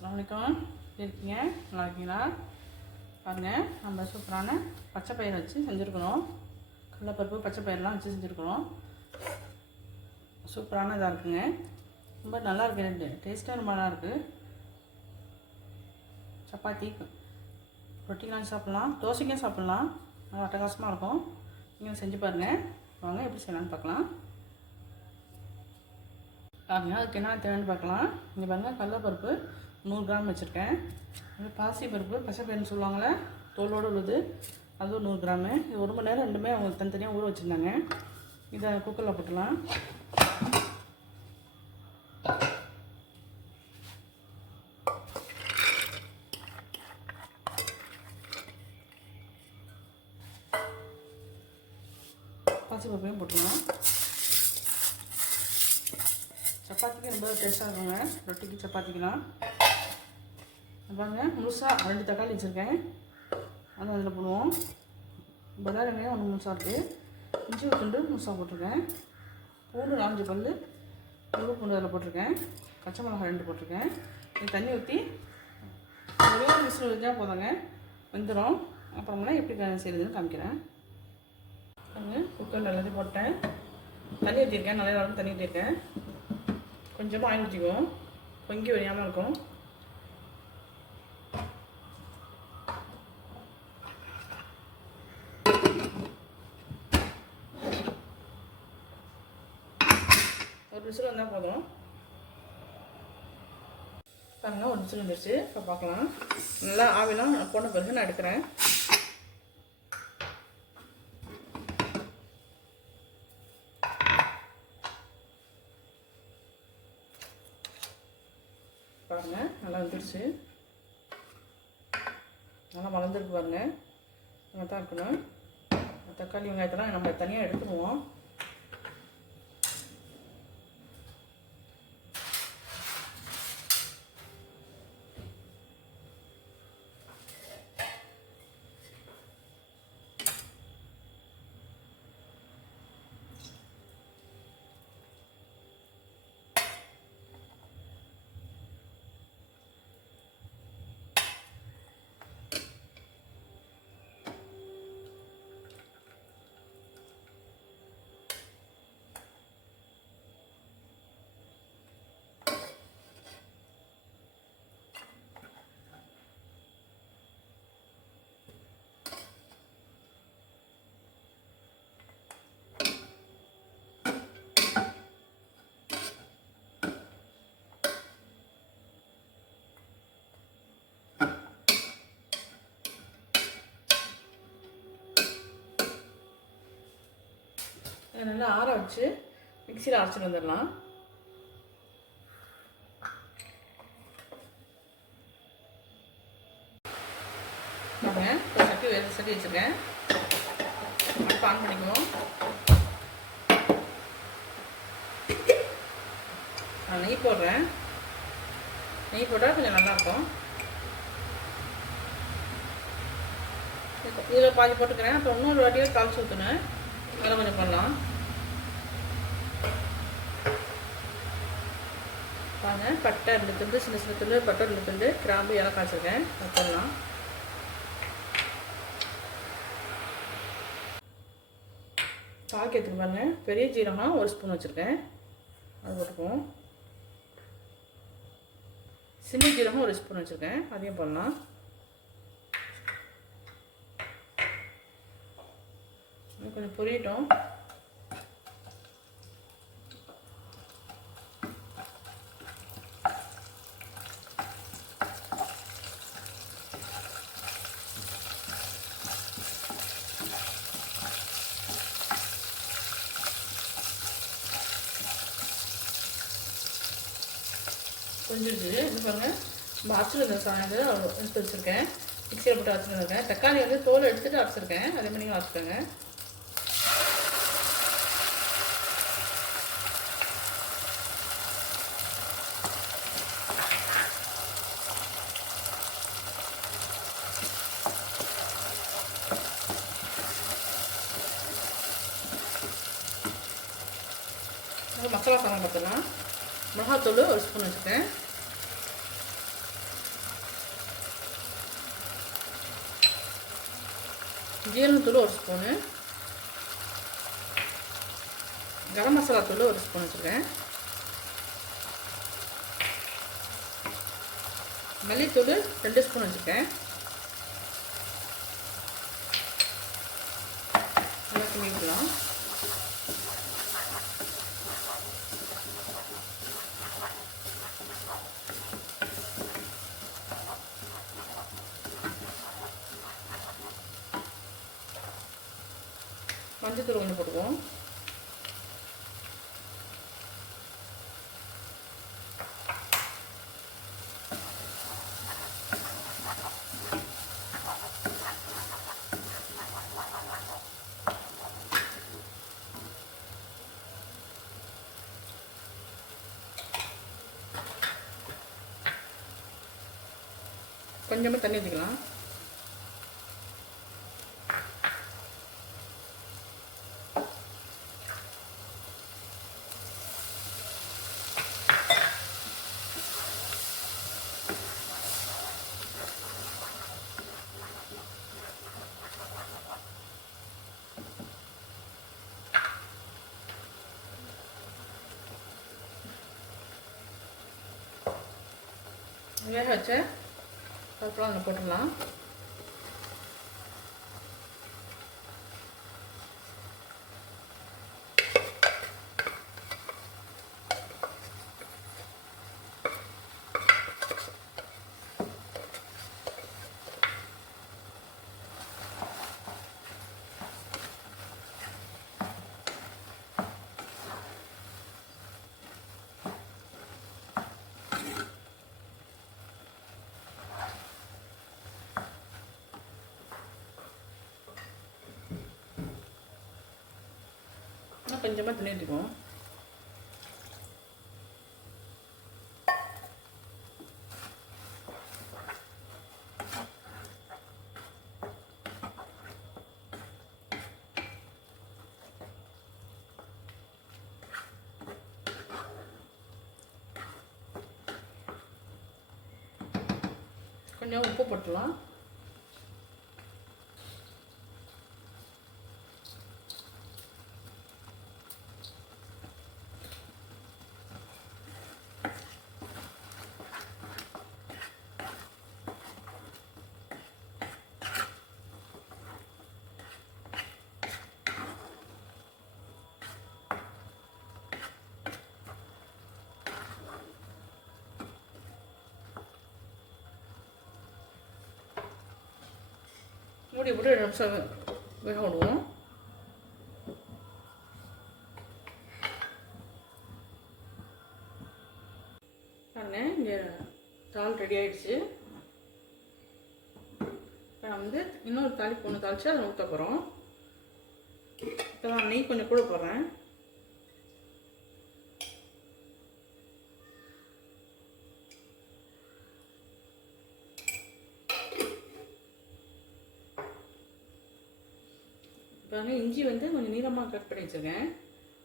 அஸ்லாம் வலைக்கம் இருக்கீங்க? நல்லா இருக்கீங்களா? பாருங்கள் நம்ம சூப்பரான பச்சை பயிர் வச்சு செஞ்சுருக்கணும். கடலைப்பருப்பு பச்சை பயிரெலாம் வச்சு செஞ்சுருக்கணும். சூப்பரான இதாக இருக்குங்க. ரொம்ப நல்லா இருக்கு ரெண்டு. டேஸ்ட்டாக ரொம்ப நல்லா இருக்குது சப்பாத்தி ரொட்டிலாம் சாப்பிட்லாம். தோசைக்கும் சாப்பிட்லாம். நல்லா அட்டகாசமாக இருக்கும். நீங்கள் செஞ்சு பாருங்கள் வாங்க எப்படி செய்யலாம்னு பார்க்கலாம். பாருங்க அதுக்கு என்ன தேவைன்னு பார்க்கலாம். இங்கே பாருங்கள் கடலைப்பருப்பு. நூறு கிராம் வச்சுருக்கேன். பாசி பருப்பு பச்சைப்பயிர்னு சொல்லுவாங்கள்ல தோலோடு உள்ளது. அதுவும் நூறு கிராமு. இது ஒரு மணி நேரம் ரெண்டுமே அவங்க தனித்தனியாக ஊற வச்சுருந்தாங்க. இதை குக்கரில் போட்டுடலாம். பாசி பருப்பையும் போட்டுடலாம். சப்பாத்திக்கு ரொம்ப டேஸ்ட்டாக இருக்குங்க. ரொட்டிக்கு சப்பாத்திக்கலாம் பாருங்க முழுசாக ரெண்டு தக்காளி வச்சுருக்கேன். அதை அதில் போடுவோம். பதாரி வெங்காயம் ஒன்று முழுசாக இருக்குது இஞ்சி துண்டு முழுசாக போட்டிருக்கேன். பூண்டு நாலஞ்சு பல் முழு பூண்டு அதில் போட்டிருக்கேன். பச்சை மிளகாய் ரெண்டு போட்டிருக்கேன். இது தண்ணி ஊற்றி ஒரே ஒரு விசில் வச்சால் போதாங்க. வெந்துடும் அப்புறமெல்லாம் எப்படி செய்கிறதுன்னு காமிக்கிறேன். குக்கர் நல்லது போட்டேன். தண்ணி ஊற்றிருக்கேன் நல்லா தண்ணி ஊற்றிருக்கேன் கொஞ்சமாக ஆயில் ஊற்றிக்குவோம் பொங்கி வழியாமல் இருக்கும் ஒரு விசில் வந்தால் போதும். பாருங்க ஒரு விசில் வந்துருச்சு. இப்போ பார்க்கலாம் நல்லா ஆவிலாம் போன பிறகு நான் எடுக்கிறேன். பாருங்க நல்லா வந்துருச்சு. நல்லா வளர்ந்துருக்கு பாருங்க. நல்லா தான் இருக்கணும். தக்காளி வெங்காயத்தெல்லாம் நம்ம தனியாக எடுத்துருவோம் நல்லா ஆற வச்சு மிக்சியில் அரைச்சிட்டு வந்துடலாம். சட்டி வேறு சட்டி வச்சுருக்கேன். அடுப்பு ஆன் பண்ணிக்குவோம். நான் நெய் போடுறேன். நெய் போட்டால் கொஞ்சம் நல்லாயிருக்கும் இதில் பாதி போட்டுக்கிறேன். அப்புறம் இன்னொரு வாட்டியாக தாளிச்சு ஊற்றுனேன் அதில் கொஞ்சம் பண்ணலாம் பாருங்க பட்டை ரெண்டு துண்டு சின்ன சின்ன துண்டு பட்டை ரெண்டு துண்டு கிராம்பு ஏலக்காய் வச்சுருக்கேன். அது போடலாம் பாக்கெட்டுக்கு பாருங்க. பெரிய ஜீரகம் ஒரு ஸ்பூன் வச்சுருக்கேன். அது போட்டுக்குவோம். சின்ன ஜீரகம் ஒரு ஸ்பூன் வச்சுருக்கேன். அதையும் போடலாம். இது கொஞ்சம் பொரியட்டும். கொஞ்சம் இது பாருங்க. நம்ம அரைச்சிருந்த சாயந்தரம் எடுத்து வச்சுருக்கேன். மிக்சியில் போட்டு அரைச்சிட்டு இருக்கேன் தக்காளி வந்து தோல் எடுத்துட்டு அரைச்சிருக்கேன். அதே மாதிரி நீங்கள் அரைச்சிக்கோங்க. மசாலா காரம் பார்த்துலாம் மிளகாத்தூள் ஒரு ஸ்பூன் வச்சுருக்கேன். ஜீரணத்தூள் ஒரு ஸ்பூனு. கரம் மசாலா தூள் ஒரு ஸ்பூன் வச்சுருக்கேன். மல்லித்தூள் ரெண்டு ஸ்பூன் வச்சுருக்கேன். நல்லா பண்ணிக்கலாம் மஞ்சத்தூள் கொஞ்சம் போட்டுக்குவோம். கொஞ்சமாக தண்ணி ஊற்றிக்கலாம் வேக வச்ச பருப்பெலாம் அதில் போட்டுடலாம். இன்னும் கொஞ்சமாக தண்ணி கொஞ்சம் உப்பு போட்டுடலாம் மூடி போட்டு ரெண்டு நிமிஷம் வேக விடுவோம் பாருங்க இங்கே தால் ரெடி ஆயிடுச்சு இப்போ நான் வந்து இன்னொரு தாளிப்பு ஒன்று தாளித்து அதை ஊற்ற போகிறோம் இப்போ நான் நெய் கொஞ்சம் கூட போடுறேன் பாருங்க இஞ்சி வந்து கொஞ்சம் நீளமாக கட் பண்ணி வச்சுருக்கேன்.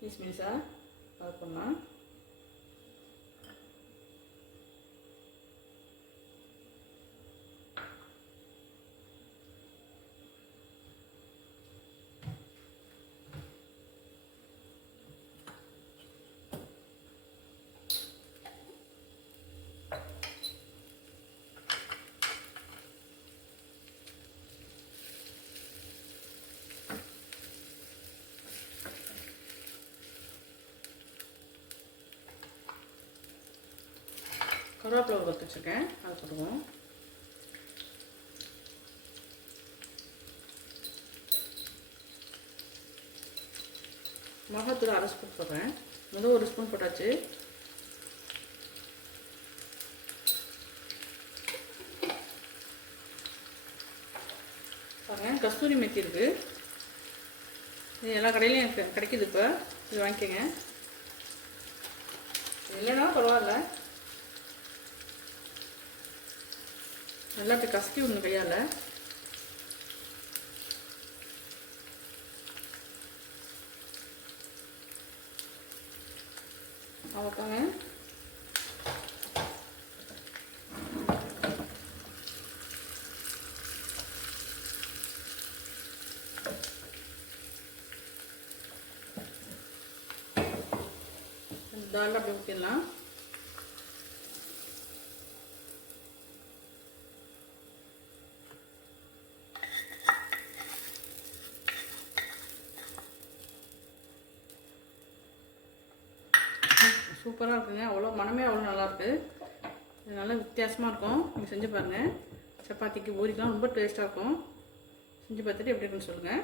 மிஸ் மீஸாக அது கருவேப்பிலை ஒரு பத்து வச்சுருக்கேன். அதை போடுவோம். மிளகாத்தூள் அரை ஸ்பூன் போடுறேன். முதல் ஒரு ஸ்பூன் போட்டாச்சு. பாருங்க கஸ்தூரி மெத்தி இருக்குது இது எல்லா கடையிலையும் எனக்கு கிடைக்குது இப்போ. இது வாங்கிக்கோங்க. இல்லைன்னா பரவாயில்ல. நல்லா இப்போ கசக்கி ஒன்று கையால். அவ்வளோதாங்க தாராளம் அப்படி ஊற்றிடலாம் சூப்பராக இருக்குங்க. அவ்வளோ மனமே அவ்வளோ நல்லாயிருக்கு இது நல்லா வித்தியாசமாக இருக்கும். நீங்கள் செஞ்சு பாருங்கள் சப்பாத்திக்கு பூரிக்கெலாம் ரொம்ப டேஸ்ட்டாக இருக்கும். செஞ்சு பார்த்துட்டு எப்படி இருக்குன்னு சொல்லுங்கள்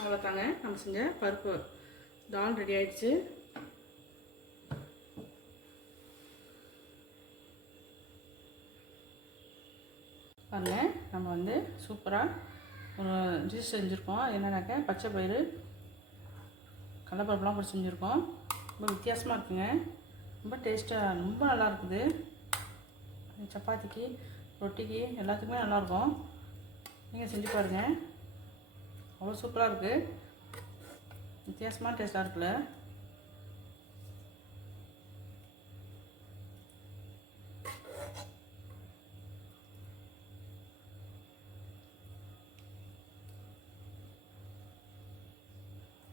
அவ்வளோதாங்க. நம்ம செஞ்ச பருப்பு. தால் ரெடி ஆயிடுச்சு. பாருங்க. நம்ம வந்து சூப்பராக ஒரு ஜூஸ் செஞ்சுருக்கோம். என்னென்னாக்கா பச்சை பயிறு கடலப்பருப்புலாம் போட்டு செஞ்சுருக்கோம். ரொம்ப வித்தியாசமாக இருக்குங்க. ரொம்ப டேஸ்ட்டாக ரொம்ப நல்லா இருக்குது. சப்பாத்திக்கு ரொட்டிக்கு எல்லாத்துக்குமே நல்லாயிருக்கும் நீங்கள் செஞ்சு பாருங்கள் அவ்வளோ சூப்பராக இருக்குது வித்தியாசமான டேஸ்ட்டாக இருக்குல்ல.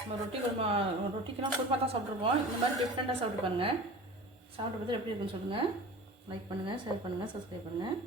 நம்ம ரொட்டி குருமா ரொட்டிக்கெல்லாம் குருமா தான் சாப்பிட்ருப்போம். இந்த மாதிரி டிஃப்ரெண்ட்டாக சாப்பிட்டு பாருங்கள் சாப்பிட்டு பார்த்து எப்படி இருக்குன்னு சொல்லுங்கள் லைக் பண்ணுங்கள் ஷேர் பண்ணுங்கள் சப்ஸ்கிரைப் பண்ணுங்கள்